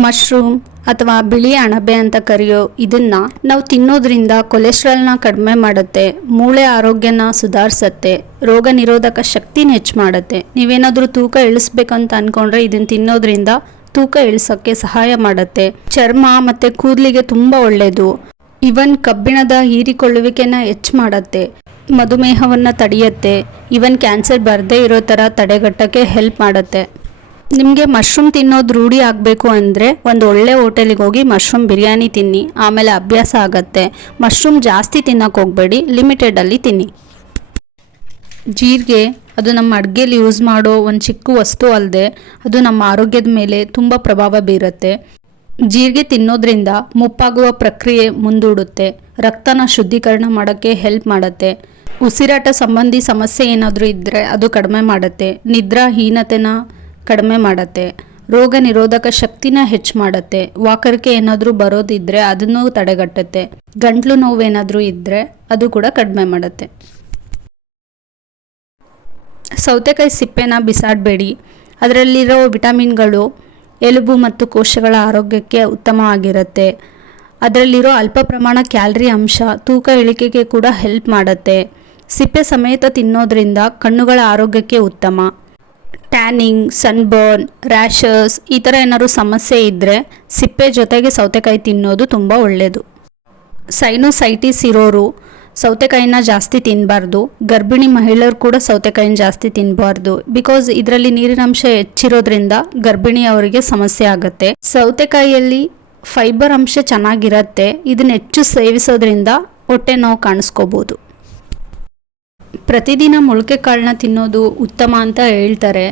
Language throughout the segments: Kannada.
ಮಶ್ರೂಮ್ ಅಥವಾ ಬಿಳಿ ಅಣಬೆ ಅಂತ ಕರೆಯೋ ಇದನ್ನ ನಾವು ತಿನ್ನೋದ್ರಿಂದ ಕೊಲೆಸ್ಟ್ರಾಲ್ನ ಕಡಿಮೆ ಮಾಡುತ್ತೆ, ಮೂಳೆ ಆರೋಗ್ಯನ ಸುಧಾರಿಸುತ್ತೆ, ರೋಗ ನಿರೋಧಕ ಶಕ್ತಿನ ಹೆಚ್ಚು ಮಾಡುತ್ತೆ. ನೀವೇನಾದರೂ ತೂಕ ಇಳಿಸ್ಬೇಕಂತ ಅನ್ಕೊಂಡ್ರೆ ಇದನ್ನ ತಿನ್ನೋದ್ರಿಂದ ತೂಕ ಇಳಿಸೋಕ್ಕೆ ಸಹಾಯ ಮಾಡುತ್ತೆ. ಚರ್ಮ ಮತ್ತು ಕೂದಲಿಗೆ ತುಂಬ ಒಳ್ಳೆಯದು. ಇವನ್ ಕಬ್ಬಿಣದ ಹೀರಿಕೊಳ್ಳುವಿಕೆನ ಹೆಚ್ಚು ಮಾಡುತ್ತೆ, ಮಧುಮೇಹವನ್ನು ತಡೆಯುತ್ತೆ, ಇವನ್ ಕ್ಯಾನ್ಸರ್ ಬರದೇ ಇರೋ ಥರ ತಡೆಗಟ್ಟಕ್ಕೆ ಹೆಲ್ಪ್ ಮಾಡುತ್ತೆ. ನಿಮಗೆ ಮಶ್ರೂಮ್ ತಿನ್ನೋದು ರೂಢಿ ಆಗಬೇಕು ಅಂದರೆ ಒಂದು ಒಳ್ಳೆ ಹೋಟೆಲಿಗೆ ಹೋಗಿ ಮಶ್ರೂಮ್ ಬಿರಿಯಾನಿ ತಿನ್ನಿ, ಆಮೇಲೆ ಅಭ್ಯಾಸ ಆಗತ್ತೆ. ಮಶ್ರೂಮ್ ಜಾಸ್ತಿ ತಿನ್ನೋಕೆ ಹೋಗಬೇಡಿ, ಲಿಮಿಟೆಡಲ್ಲಿ ತಿನ್ನಿ. ಜೀರಿಗೆ ಅದು ನಮ್ಮ ಅಡುಗೆಲಿ ಯೂಸ್ ಮಾಡೋ ಒಂದು ಚಿಕ್ಕ ವಸ್ತು ಅಲ್ಲದೆ ಅದು ನಮ್ಮ ಆರೋಗ್ಯದ ಮೇಲೆ ತುಂಬ ಪ್ರಭಾವ ಬೀರುತ್ತೆ. ಜೀರಿಗೆ ತಿನ್ನೋದ್ರಿಂದ ಮುಪ್ಪಾಗುವ ಪ್ರಕ್ರಿಯೆ ಮುಂದೂಡುತ್ತೆ, ರಕ್ತನ ಶುದ್ಧೀಕರಣ ಮಾಡೋಕ್ಕೆ ಹೆಲ್ಪ್ ಮಾಡುತ್ತೆ, ಉಸಿರಾಟ ಸಂಬಂಧಿ ಸಮಸ್ಯೆ ಏನಾದರೂ ಇದ್ದರೆ ಅದು ಕಡಿಮೆ ಮಾಡುತ್ತೆ, ನಿದ್ರಾಹೀನತೆನ ಕಡಿಮೆ ಮಾಡುತ್ತೆ, ರೋಗ ನಿರೋಧಕ ಶಕ್ತಿನ ಹೆಚ್ಚು ಮಾಡುತ್ತೆ, ವಾಕರಿಕೆ ಏನಾದರೂ ಬರೋದಿದ್ದರೆ ಅದನ್ನು ತಡೆಗಟ್ಟುತ್ತೆ, ಗಂಟ್ಲು ನೋವೇನಾದರೂ ಇದ್ದರೆ ಅದು ಕೂಡ ಕಡಿಮೆ ಮಾಡುತ್ತೆ. ಸೌತೆಕಾಯಿ ಸಿಪ್ಪೆನ ಬಿಸಾಡಬೇಡಿ. ಅದರಲ್ಲಿರೋ ವಿಟಮಿನ್ಗಳು ಎಲುಬು ಮತ್ತು ಕೋಶಗಳ ಆರೋಗ್ಯಕ್ಕೆ ಉತ್ತಮವಾಗಿರುತ್ತೆ. ಅದರಲ್ಲಿರೋ ಅಲ್ಪ ಪ್ರಮಾಣ ಕ್ಯಾಲರಿ ಅಂಶ ತೂಕ ಇಳಿಕೆಗೆ ಕೂಡ ಹೆಲ್ಪ್ ಮಾಡುತ್ತೆ. ಸಿಪ್ಪೆ ಸಮೇತ ತಿನ್ನೋದ್ರಿಂದ ಕಣ್ಣುಗಳ ಆರೋಗ್ಯಕ್ಕೆ ಉತ್ತಮ. ಟ್ಯಾನಿಂಗ್, ಸನ್ಬರ್ನ್, ರ್ಯಾಷಸ್ ಈ ಥರ ಏನಾದ್ರು ಸಮಸ್ಯೆ ಇದ್ದರೆ ಸಿಪ್ಪೆ ಜೊತೆಗೆ ಸೌತೆಕಾಯಿ ತಿನ್ನೋದು ತುಂಬ ಒಳ್ಳೆಯದು. ಸೈನೋಸೈಟಿಸ್ ಇರೋರು ಸೌತೆಕಾಯಿನ ಜಾಸ್ತಿ ತಿನ್ನಬಾರ್ದು. ಗರ್ಭಿಣಿ ಮಹಿಳೆಯರು ಕೂಡ ಸೌತೆಕಾಯಿನ ಜಾಸ್ತಿ ತಿನ್ನಬಾರ್ದು. ಬಿಕಾಸ್ ಇದರಲ್ಲಿ ನೀರಿನಂಶ ಹೆಚ್ಚಿರೋದ್ರಿಂದ ಗರ್ಭಿಣಿಯವರಿಗೆ ಸಮಸ್ಯೆ ಆಗುತ್ತೆ. ಸೌತೆಕಾಯಿಯಲ್ಲಿ ಫೈಬರ್ ಅಂಶ ಚೆನ್ನಾಗಿರುತ್ತೆ. ಇದನ್ನ ಹೆಚ್ಚು ಸೇವಿಸೋದ್ರಿಂದ ಹೊಟ್ಟೆ ನೋವು ಕಾಣಿಸ್ಕೋಬೋದು. ಪ್ರತಿದಿನ ಮೊಳಕೆ ಕಾಳನ್ನ ತಿನ್ನೋದು ಉತ್ತಮ ಅಂತ ಹೇಳ್ತಾರೆ.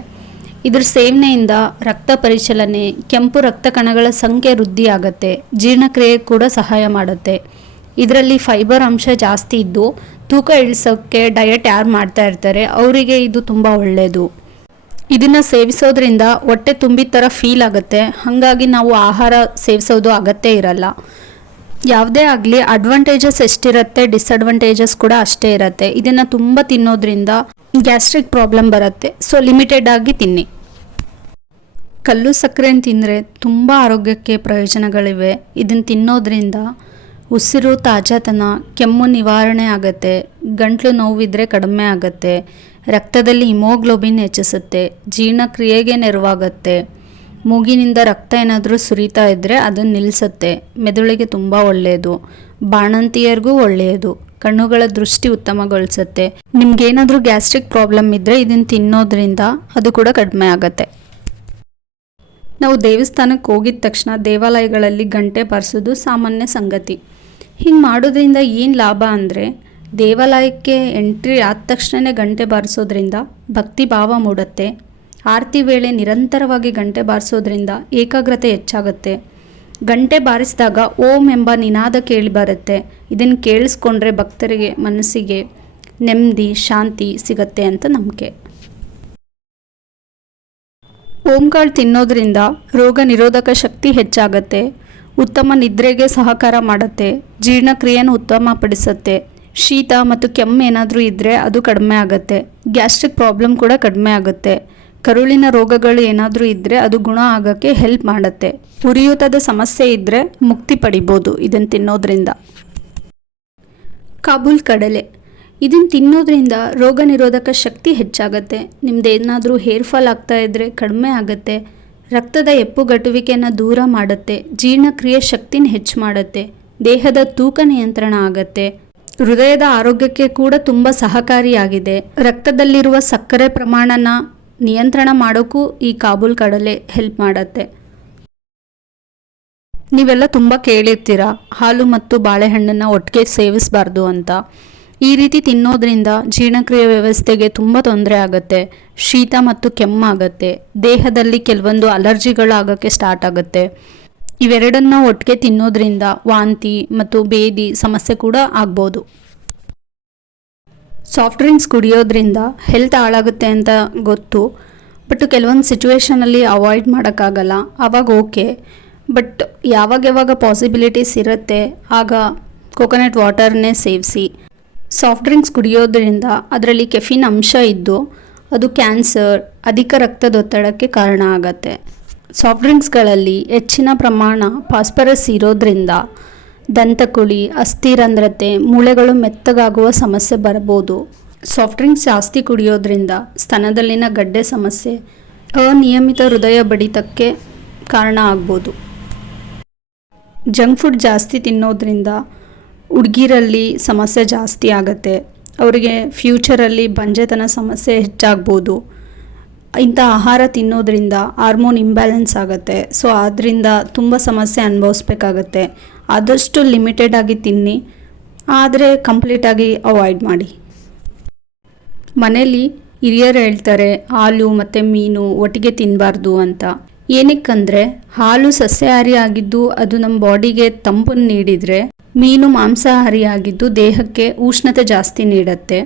ಇದ್ರ ಸೇವನೆಯಿಂದ ರಕ್ತ ಪರಿಚಲನೆ, ಕೆಂಪು ರಕ್ತ ಕಣಗಳ ಸಂಖ್ಯೆ ವೃದ್ಧಿ ಆಗುತ್ತೆ, ಜೀರ್ಣಕ್ರಿಯೆ ಕೂಡ ಸಹಾಯ ಮಾಡುತ್ತೆ. ಇದರಲ್ಲಿ ಫೈಬರ್ ಅಂಶ ಜಾಸ್ತಿ ಇದ್ದು ತೂಕ ಇಳಿಸೋಕ್ಕೆ ಡಯಟ್ ಯಾರು ಮಾಡ್ತಾ ಇರ್ತಾರೆ ಅವರಿಗೆ ಇದು ತುಂಬ ಒಳ್ಳೆಯದು. ಇದನ್ನು ಸೇವಿಸೋದ್ರಿಂದ ಹೊಟ್ಟೆ ತುಂಬಿದ ಥರ ಫೀಲ್ ಆಗುತ್ತೆ. ಹಾಗಾಗಿ ನಾವು ಆಹಾರ ಸೇವಿಸೋದು ಅಗತ್ಯ ಇರಲ್ಲ. ಯಾವುದೇ ಆಗಲಿ ಅಡ್ವಾಂಟೇಜಸ್ ಎಷ್ಟಿರುತ್ತೆ ಡಿಸ್ಅಡ್ವಾಂಟೇಜಸ್ ಕೂಡ ಅಷ್ಟೇ ಇರುತ್ತೆ. ಇದನ್ನು ತುಂಬ ತಿನ್ನೋದ್ರಿಂದ ಗ್ಯಾಸ್ಟ್ರಿಕ್ ಪ್ರಾಬ್ಲಮ್ ಬರುತ್ತೆ. ಸೊ ಲಿಮಿಟೆಡ್ ಆಗಿ ತಿನ್ನಿ. ಕಲ್ಲು ಸಕ್ಕರೆನ ತಿಂದರೆ ತುಂಬ ಆರೋಗ್ಯಕ್ಕೆ ಪ್ರಯೋಜನಗಳಿವೆ. ಇದನ್ನು ತಿನ್ನೋದ್ರಿಂದ ಉಸಿರು ತಾಜಾತನ, ಕೆಮ್ಮು ನಿವಾರಣೆ ಆಗುತ್ತೆ, ಗಂಟ್ಲು ನೋವಿದ್ರೆ ಕಡಿಮೆ ಆಗುತ್ತೆ, ರಕ್ತದಲ್ಲಿ ಹಿಮೋಗ್ಲೋಬಿನ್ ಹೆಚ್ಚಿಸುತ್ತೆ, ಜೀರ್ಣಕ್ರಿಯೆಗೆ ನೆರವಾಗುತ್ತೆ, ಮೂಗಿನಿಂದ ರಕ್ತ ಏನಾದರೂ ಸುರಿತಾ ಇದ್ದರೆ ಅದನ್ನು ನಿಲ್ಲಿಸುತ್ತೆ, ಮೆದುಳಿಗೆ ತುಂಬ ಒಳ್ಳೆಯದು, ಬಾಣಂತಿಯರಿಗೂ ಒಳ್ಳೆಯದು, ಕಣ್ಣುಗಳ ದೃಷ್ಟಿ ಉತ್ತಮಗೊಳಿಸುತ್ತೆ. ನಿಮ್ಗೇನಾದರೂ ಗ್ಯಾಸ್ಟ್ರಿಕ್ ಪ್ರಾಬ್ಲಮ್ ಇದ್ದರೆ ಇದನ್ನು ತಿನ್ನೋದ್ರಿಂದ ಅದು ಕೂಡ ಕಡಿಮೆ ಆಗುತ್ತೆ. ನಾವು ದೇವಸ್ಥಾನಕ್ಕೆ ಹೋಗಿದ ತಕ್ಷಣ ದೇವಾಲಯಗಳಲ್ಲಿ ಗಂಟೆ ಬಾರಿಸೋದು ಸಾಮಾನ್ಯ ಸಂಗತಿ. ಹಿಂಗೆ ಮಾಡೋದ್ರಿಂದ ಏನು ಲಾಭ ಅಂದರೆ ದೇವಾಲಯಕ್ಕೆ ಎಂಟ್ರಿ ಆದ ತಕ್ಷಣವೇ ಗಂಟೆ ಬಾರಿಸೋದ್ರಿಂದ ಭಕ್ತಿ ಭಾವ ಮೂಡುತ್ತೆ. ಆರತಿ ವೇಳೆ ನಿರಂತರವಾಗಿ ಗಂಟೆ ಬಾರಿಸೋದ್ರಿಂದ ಏಕಾಗ್ರತೆ ಹೆಚ್ಚಾಗುತ್ತೆ. ಗಂಟೆ ಬಾರಿಸಿದಾಗ ಓಂ ಎಂಬ ನಿನಾದ ಕೇಳಿ ಬರುತ್ತೆ. ಇದನ್ನು ಕೇಳಿಸ್ಕೊಂಡ್ರೆ ಭಕ್ತರಿಗೆ ಮನಸ್ಸಿಗೆ ನೆಮ್ಮದಿ, ಶಾಂತಿ ಸಿಗತ್ತೆ ಅಂತ ನಂಬಿಕೆ. ಓಂಕಾಳು ತಿನ್ನೋದ್ರಿಂದ ರೋಗ ನಿರೋಧಕ ಶಕ್ತಿ ಹೆಚ್ಚಾಗುತ್ತೆ, ಉತ್ತಮ ನಿದ್ರೆಗೆ ಸಹಕಾರ ಮಾಡುತ್ತೆ, ಜೀರ್ಣಕ್ರಿಯೆಯನ್ನು ಉತ್ತಮಪಡಿಸುತ್ತೆ, ಶೀತ ಮತ್ತು ಕೆಮ್ಮು ಏನಾದರೂ ಇದ್ದರೆ ಅದು ಕಡಿಮೆ ಆಗುತ್ತೆ, ಗ್ಯಾಸ್ಟ್ರಿಕ್ ಪ್ರಾಬ್ಲಮ್ ಕೂಡ ಕಡಿಮೆ ಆಗುತ್ತೆ, ಕರುಳಿನ ರೋಗಗಳು ಏನಾದರೂ ಇದ್ದರೆ ಅದು ಗುಣ ಆಗೋಕ್ಕೆ ಹೆಲ್ಪ್ ಮಾಡುತ್ತೆ, ಉರಿಯೂತದ ಸಮಸ್ಯೆ ಇದ್ದರೆ ಮುಕ್ತಿ ಪಡಿಬೋದು ಇದನ್ನು ತಿನ್ನೋದ್ರಿಂದ. ಕಾಬೂಲ್ ಕಡಲೆ ಇದನ್ನು ತಿನ್ನೋದ್ರಿಂದ ರೋಗ ನಿರೋಧಕ ಶಕ್ತಿ ಹೆಚ್ಚಾಗುತ್ತೆ. ನಿಮ್ಮದೇನಾದರೂ ಹೇರ್ ಫಾಲ್ ಆಗ್ತಾ ಇದ್ದರೆ ಕಡಿಮೆ ಆಗುತ್ತೆ, ರಕ್ತದ ಹೆಪ್ಪುಗಟ್ಟುವಿಕೆಯನ್ನು ದೂರ ಮಾಡುತ್ತೆ, ಜೀರ್ಣಕ್ರಿಯೆ ಶಕ್ತಿನ ಹೆಚ್ಚು ಮಾಡುತ್ತೆ, ದೇಹದ ತೂಕ ನಿಯಂತ್ರಣ ಆಗುತ್ತೆ, ಹೃದಯದ ಆರೋಗ್ಯಕ್ಕೆ ಕೂಡ ತುಂಬ ಸಹಕಾರಿಯಾಗಿದೆ, ರಕ್ತದಲ್ಲಿರುವ ಸಕ್ಕರೆ ಪ್ರಮಾಣನ ನಿಯಂತ್ರಣ ಮಾಡೋಕ್ಕೂ ಈ ಕಾಬೂಲ್ ಕಡಲೆ ಹೆಲ್ಪ್ ಮಾಡುತ್ತೆ. ನೀವೆಲ್ಲ ತುಂಬ ಕೇಳಿರ್ತೀರ ಹಾಲು ಮತ್ತು ಬಾಳೆಹಣ್ಣನ್ನು ಒಟ್ಟಿಗೆ ಸೇವಿಸಬಾರ್ದು ಅಂತ. ಈ ರೀತಿ ತಿನ್ನೋದ್ರಿಂದ ಜೀರ್ಣಕ್ರಿಯೆ ವ್ಯವಸ್ಥೆಗೆ ತುಂಬ ತೊಂದರೆ ಆಗುತ್ತೆ, ಶೀತ ಮತ್ತು ಕೆಮ್ಮಾಗುತ್ತೆ, ದೇಹದಲ್ಲಿ ಕೆಲವೊಂದು ಅಲರ್ಜಿಗಳಾಗೋಕ್ಕೆ ಸ್ಟಾರ್ಟ್ ಆಗುತ್ತೆ. ಇವೆರಡನ್ನ ಒಟ್ಟಿಗೆ ತಿನ್ನೋದ್ರಿಂದ ವಾಂತಿ ಮತ್ತು ಬೇದಿ ಸಮಸ್ಯೆ ಕೂಡ ಆಗ್ಬೋದು. ಸಾಫ್ಟ್ ಡ್ರಿಂಕ್ಸ್ ಕುಡಿಯೋದ್ರಿಂದ ಹೆಲ್ತ್ ಹಾಳಾಗುತ್ತೆ ಅಂತ ಗೊತ್ತು, ಬಟ್ ಕೆಲವೊಂದು ಸಿಚುವೇಷನಲ್ಲಿ ಅವಾಯ್ಡ್ ಮಾಡೋಕ್ಕಾಗಲ್ಲ, ಆವಾಗ ಓಕೆ. ಬಟ್ ಯಾವಾಗ ಪಾಸಿಬಿಲಿಟೀಸ್ ಇರುತ್ತೆ ಆಗ ಕೋಕೋನಟ್ ವಾಟರ್ನೇ ಸೇವಿಸಿ. ಸಾಫ್ಟ್ ಡ್ರಿಂಕ್ಸ್ ಕುಡಿಯೋದ್ರಿಂದ ಅದರಲ್ಲಿ ಕೆಫಿನ್ ಅಂಶ ಇದ್ದು ಅದು ಕ್ಯಾನ್ಸರ್, ಅಧಿಕ ರಕ್ತದೊತ್ತಡಕ್ಕೆ ಕಾರಣ ಆಗತ್ತೆ. ಸಾಫ್ಟ್ ಡ್ರಿಂಕ್ಸ್ಗಳಲ್ಲಿ ಹೆಚ್ಚಿನ ಪ್ರಮಾಣ ಫಾಸ್ಫರಸ್ ಇರೋದ್ರಿಂದ ದಂತಕುಳಿ, ಅಸ್ಥಿರಂಧ್ರತೆ, ಮೂಳೆಗಳು ಮೆತ್ತಗಾಗುವ ಸಮಸ್ಯೆ ಬರಬಹುದು. ಸಾಫ್ಟ್ ಡ್ರಿಂಕ್ಸ್ ಜಾಸ್ತಿ ಕುಡಿಯೋದ್ರಿಂದ ಸ್ತನದಲ್ಲಿನ ಗಡ್ಡೆ ಸಮಸ್ಯೆ, ಅನಿಯಮಿತ ಹೃದಯ ಬಡಿತಕ್ಕೆ ಕಾರಣ ಆಗ್ಬೋದು. ಜಂಕ್ ಫುಡ್ ಜಾಸ್ತಿ ತಿನ್ನೋದ್ರಿಂದ ಹುಡುಗಿರಲ್ಲಿ ಸಮಸ್ಯೆ ಜಾಸ್ತಿ ಆಗುತ್ತೆ. ಅವರಿಗೆ ಫ್ಯೂಚರಲ್ಲಿ ಬಂಜೆತನ ಸಮಸ್ಯೆ ಹೆಚ್ಚಾಗ್ಬೋದು. ಇಂಥ ಆಹಾರ ತಿನ್ನೋದ್ರಿಂದ ಹಾರ್ಮೋನ್ ಇಂಬ್ಯಾಲೆನ್ಸ್ ಆಗುತ್ತೆ. ಸೊ ಅದರಿಂದ ತುಂಬ ಸಮಸ್ಯೆ ಅನುಭವಿಸ್ಬೇಕಾಗತ್ತೆ. ಆದಷ್ಟು ಲಿಮಿಟೆಡ್ ಆಗಿ ತಿನ್ನಿ, ಆದರೆ ಕಂಪ್ಲೀಟಾಗಿ ಅವಾಯ್ಡ್ ಮಾಡಿ. ಮನೇಲಿ ಹಿರಿಯರು ಹೇಳ್ತಾರೆ ಹಾಲು ಮತ್ತು ಮೀನು ಒಟ್ಟಿಗೆ ತಿನ್ನಬಾರ್ದು ಅಂತ. ಏನಕ್ಕಂದರೆ ಹಾಲು ಸಸ್ಯಾಹಾರಿ ಆಗಿದ್ದು ಅದು ನಮ್ಮ ಬಾಡಿಗೆ ತಂಪನ್ನು ನೀಡಿದರೆ, ಮೀನು ಮಾಂಸಾಹಾರಿ ಆಗಿದ್ದು ದೇಹಕ್ಕೆ ಉಷ್ಣತೆ ಜಾಸ್ತಿ ನೀಡುತ್ತೆ.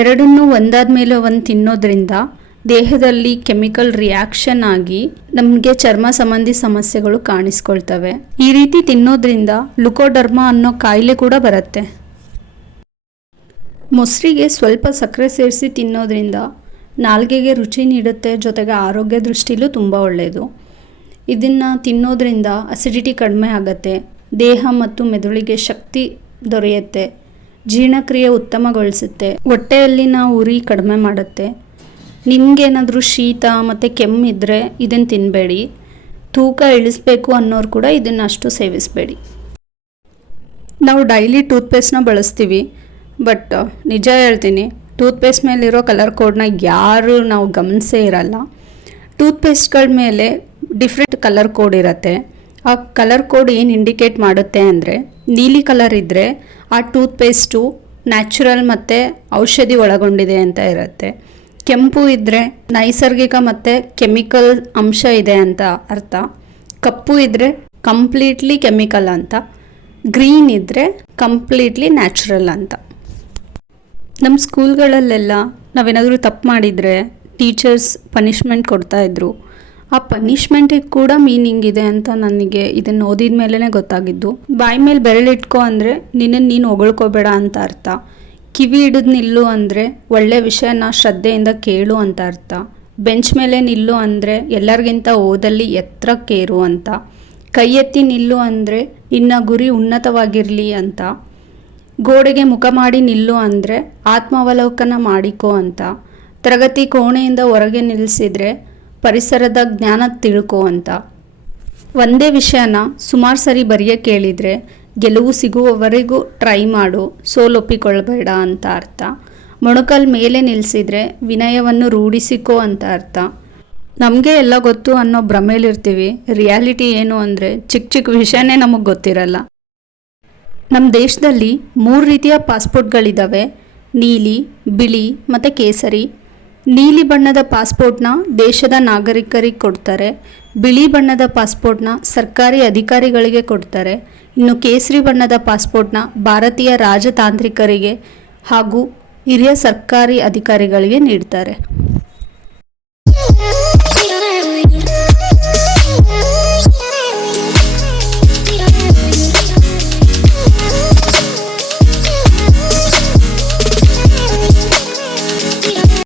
ಎರಡನ್ನೂ ಒಂದಾದ ಮೇಲೆ ಒಂದು ತಿನ್ನೋದ್ರಿಂದ ದೇಹದಲ್ಲಿ ಕೆಮಿಕಲ್ ರಿಯಾಕ್ಷನ್ ಆಗಿ ನಮಗೆ ಚರ್ಮ ಸಂಬಂಧಿ ಸಮಸ್ಯೆಗಳು ಕಾಣಿಸ್ಕೊಳ್ತವೆ. ಈ ರೀತಿ ತಿನ್ನೋದ್ರಿಂದ ಲುಕೋಡರ್ಮಾ ಅನ್ನೋ ಕಾಯಿಲೆ ಕೂಡ ಬರುತ್ತೆ. ಮೊಸರಿಗೆ ಸ್ವಲ್ಪ ಸಕ್ಕರೆ ಸೇರಿಸಿ ತಿನ್ನೋದ್ರಿಂದ ನಾಲಿಗೆಗೆ ರುಚಿ ನೀಡುತ್ತೆ, ಜೊತೆಗೆ ಆರೋಗ್ಯ ದೃಷ್ಟಿಲೂ ತುಂಬ ಒಳ್ಳೆಯದು. ಇದನ್ನು ತಿನ್ನೋದ್ರಿಂದ ಅಸಿಡಿಟಿ ಕಡಿಮೆ ಆಗುತ್ತೆ, ದೇಹ ಮತ್ತು ಮೆದುಳಿಗೆ ಶಕ್ತಿ ದೊರೆಯುತ್ತೆ, ಜೀರ್ಣಕ್ರಿಯೆ ಉತ್ತಮಗೊಳಿಸುತ್ತೆ, ಹೊಟ್ಟೆಯಲ್ಲಿನ ಉರಿ ಕಡಿಮೆ ಮಾಡುತ್ತೆ. ನಿಮಗೇನಾದರೂ ಶೀತ ಮತ್ತು ಕೆಮ್ಮಿದ್ರೆ ಇದನ್ನು ತಿನ್ನಬೇಡಿ. ತೂಕ ಇಳಿಸ್ಬೇಕು ಅನ್ನೋರು ಕೂಡ ಇದನ್ನು ಅಷ್ಟು ಸೇವಿಸಬೇಡಿ. ನಾವು ಡೈಲಿ ಟೂತ್ಪೇಸ್ಟ್ನ ಬಳಸ್ತೀವಿ, ಬಟ್ ನಿಜ ಹೇಳ್ತೀನಿ, ಟೂತ್ಪೇಸ್ಟ್ ಮೇಲಿರೋ ಕಲರ್ ಕೋಡ್ನ ಯಾರು ನಾವು ಗಮನಿಸೇ ಇರಲ್ಲ. ಟೂತ್ಪೇಸ್ಟ್ಗಳ ಮೇಲೆ ಡಿಫ್ರೆಂಟ್ ಕಲರ್ ಕೋಡ್ ಇರುತ್ತೆ. ಆ ಕಲರ್ ಕೋಡ್ ಏನು ಇಂಡಿಕೇಟ್ ಮಾಡುತ್ತೆ ಅಂದರೆ, ನೀಲಿ ಕಲರ್ ಇದ್ದರೆ ಆ ಟೂತ್ಪೇಸ್ಟು ನ್ಯಾಚುರಲ್ ಮತ್ತು ಔಷಧಿ ಒಳಗೊಂಡಿದೆ ಅಂತ ಇರುತ್ತೆ. ಕೆಂಪು ಇದ್ದರೆ ನೈಸರ್ಗಿಕ ಮತ್ತು ಕೆಮಿಕಲ್ ಅಂಶ ಇದೆ ಅಂತ ಅರ್ಥ. ಕಪ್ಪು ಇದ್ದರೆ ಕಂಪ್ಲೀಟ್ಲಿ ಕೆಮಿಕಲ್ ಅಂತ. ಗ್ರೀನ್ ಇದ್ದರೆ ಕಂಪ್ಲೀಟ್ಲಿ ನ್ಯಾಚುರಲ್ ಅಂತ. ನಮ್ಮ ಸ್ಕೂಲ್ಗಳಲ್ಲೆಲ್ಲ ನಾವೇನಾದರೂ ತಪ್ಪು ಮಾಡಿದರೆ ಟೀಚರ್ಸ್ ಪನಿಷ್ಮೆಂಟ್ ಕೊಡ್ತಾಯಿದ್ರು. ಆ ಪನಿಷ್ಮೆಂಟಿಗೆ ಕೂಡ ಮೀನಿಂಗ್ ಇದೆ ಅಂತ ನನಗೆ ಇದನ್ನು ಓದಿದ ಮೇಲೇ ಗೊತ್ತಾಗಿದ್ದು. ಬಾಯಿ ಮೇಲೆ ಬೆರಳಿಟ್ಕೊ ಅಂದರೆ ನಿನ್ನನ್ನು ನೀನು ಹೊಗಳ್ಕೋಬೇಡ ಅಂತ ಅರ್ಥ. ಕಿವಿ ಹಿಡಿದು ನಿಲ್ಲು ಅಂದರೆ ಒಳ್ಳೆ ವಿಷಯನ ಶ್ರದ್ಧೆಯಿಂದ ಕೇಳು ಅಂತ ಅರ್ಥ. ಬೆಂಚ್ ಮೇಲೆ ನಿಲ್ಲು ಅಂದರೆ ಎಲ್ಲರಿಗಿಂತ ಓದಲ್ಲಿ ಎತ್ತರಕ್ಕೇರು ಅಂತ. ಕೈ ಎತ್ತಿ ನಿಲ್ಲು ಅಂದರೆ ನಿನ್ನ ಗುರಿ ಉನ್ನತವಾಗಿರಲಿ ಅಂತ. ಗೋಡೆಗೆ ಮುಖ ಮಾಡಿ ನಿಲ್ಲು ಅಂದರೆ ಆತ್ಮಾವಲೋಕನ ಮಾಡಿಕೋ ಅಂತ. ತರಗತಿ ಕೋಣೆಯಿಂದ ಹೊರಗೆ ನಿಲ್ಲಿಸಿದರೆ ಪರಿಸರದ ಜ್ಞಾನ ತಿಳ್ಕೊ ಅಂತ. ಒಂದೇ ವಿಷಯನ ಸುಮಾರು ಸರಿ ಬರೆಯೋಕ್ಕೆ ಕೇಳಿದರೆ ಗೆಲುವು ಸಿಗುವವರೆಗೂ ಟ್ರೈ ಮಾಡು, ಸೋಲೊಪ್ಪಿಕೊಳ್ಳಬೇಡ ಅಂತ ಅರ್ಥ. ಮೊಣಕಲ್ ಮೇಲೆ ನಿಲ್ಲಿಸಿದರೆ ವಿನಯವನ್ನು ರೂಢಿಸಿಕೋ ಅಂತ ಅರ್ಥ. ನಮಗೆ ಎಲ್ಲ ಗೊತ್ತು ಅನ್ನೋ ಭ್ರಮೇಲಿರ್ತೀವಿ. ರಿಯಾಲಿಟಿ ಏನು ಅಂದರೆ ಚಿಕ್ಕ ಚಿಕ್ಕ ವಿಷಯನೇ ನಮಗೆ ಗೊತ್ತಿರಲ್ಲ. ನಮ್ಮ ದೇಶದಲ್ಲಿ 3 ರೀತಿಯ ಪಾಸ್ಪೋರ್ಟ್ಗಳಿದ್ದಾವೆ: ನೀಲಿ, ಬಿಳಿ ಮತ್ತು ಕೇಸರಿ. ನೀಲಿ ಬಣ್ಣದ ಪಾಸ್ಪೋರ್ಟ್ನ ದೇಶದ ನಾಗರಿಕರಿಗೆ ಕೊಡ್ತಾರೆ. ಬಿಳಿ ಬಣ್ಣದ ಪಾಸ್ಪೋರ್ಟ್ನ ಸರ್ಕಾರಿ ಅಧಿಕಾರಿಗಳಿಗೆ ಕೊಡ್ತಾರೆ. ಇನ್ನು ಕೇಸರಿ ಬಣ್ಣದ ಪಾಸ್ಪೋರ್ಟ್ನ ಭಾರತೀಯ ರಾಜತಾಂತ್ರಿಕರಿಗೆ ಹಾಗೂ ಹಿರಿಯ ಸರ್ಕಾರಿ ಅಧಿಕಾರಿಗಳಿಗೆ ನೀಡ್ತಾರೆ.